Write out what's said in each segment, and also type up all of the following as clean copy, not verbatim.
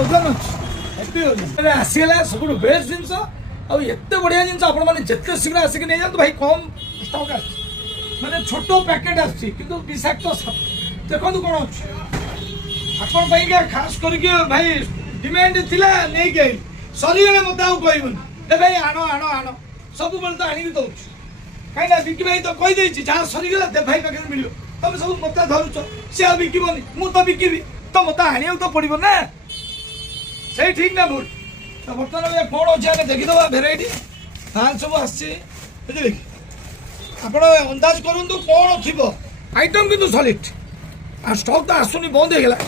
ଓଜନ ଅଛି ଏତେ ଓଜନ ଆସିଗଲା ସବୁଠୁ ବେଷ୍ଟ ଜିନିଷ ଆଉ ଏତେ ବଢ଼ିଆ ଜିନିଷ ଆପଣମାନେ ଯେତେ ଶୀଘ୍ର ଆସିକି ନେଇଯାଆନ୍ତୁ ଭାଇ କମ୍ ଷ୍ଟକ୍ ଆସୁଛି ମାନେ ଛୋଟ ପ୍ୟାକେଟ୍ ଆସୁଛି କିନ୍ତୁ ବିଷାକ୍ତ ସାପ ଦେଖନ୍ତୁ କ'ଣ ଅଛି ଆପଣ ପାଇଁକା ଖାସ କରିକି ଭାଇ ଡିମାଣ୍ଡ ଥିଲା ନେଇକି ଆଇଲି ସରିଗଲେ ମୋତେ ଆଉ କହିବନି ଏ ଭାଇ ଆଣ ଆଣ ଆଣ ସବୁବେଳେ ତ ଆଣିକି ଦେଉଛି କାହିଁକିନା ବିକି ଭାଇ ତ କହିଦେଇଛି ଯାହା ସରିଗଲା ଦେ ଭାଇ ପାଖରେ ମିଳିବ ତମେ ସବୁ ମୋତେ ଧରୁଛ ସେ ଆଉ ବିକିବନି ମୁଁ ତ ବିକିବି ତ ମୋତେ ଆଣିବାକୁ ତ ପଡ଼ିବ ନା ସେଇ ଠିକ୍ ନା ଭୁଲ ତ ବର୍ତ୍ତମାନ କ'ଣ ଅଛି ଆମେ ଦେଖିଦେବା ଭେରାଇଟି ମାଲ୍ ସବୁ ଆସିଛି ବୁଝିଲେ କି ଆପଣ ଅନ୍ଦାଜ କରନ୍ତୁ କ'ଣ ଥିବ ଆଇଟମ୍ କିନ୍ତୁ ସଲିଡ୍ ଆଉ ଷ୍ଟକ୍ ତ ଆସୁନି ବନ୍ଦ ହେଇଗଲା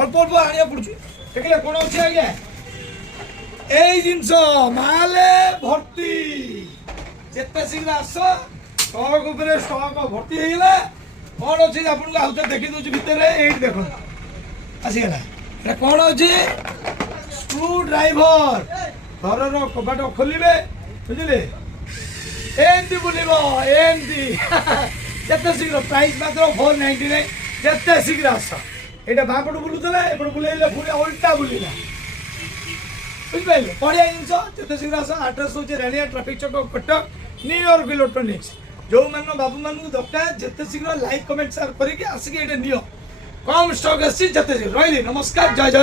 ଅଳ୍ପ ଅଳ୍ପ ଆଣିବାକୁ ପଡ଼ୁଛି ଦେଖିଲେ କ'ଣ ଅଛି ଆଜ୍ଞା এই জিনিস মালে ভর্তি যেতে শীঘ্র আস স্টক উপরে স্টক ভর্তি হয়ে গেলে কোণ অছি আপনার আউথে দেখি দেছি ভিতরে এইটি দেখুন আসিগলা এটা কোণ অছি স্ক্রু ড্রাইভর ঘরর কবাট খোলিবে বুঝলে এমতি বুলিব এমতি যেতে শীঘ্র প্রাইস মাত্র 499 যেতে শীঘ্র আস এটা বাপটু বুলুলে এপটু বুলাইলে পুরো উল্টা বুলিলা বুঝিপারে বড়িয়া জিনিস যেতে শীঘ্র আস আড্রেস হচ্ছে রেলিয়া ট্রাফিক চক কটক নিউইয়র্ক ইলেকট্রনিক্স जो मान बाबू मान दरकार जिते शीघ्र लाइक कमेंट शेयर करके आसिक ये नियो कम स्टक आसी जिते शीघ्र रही नमस्कार जय जय।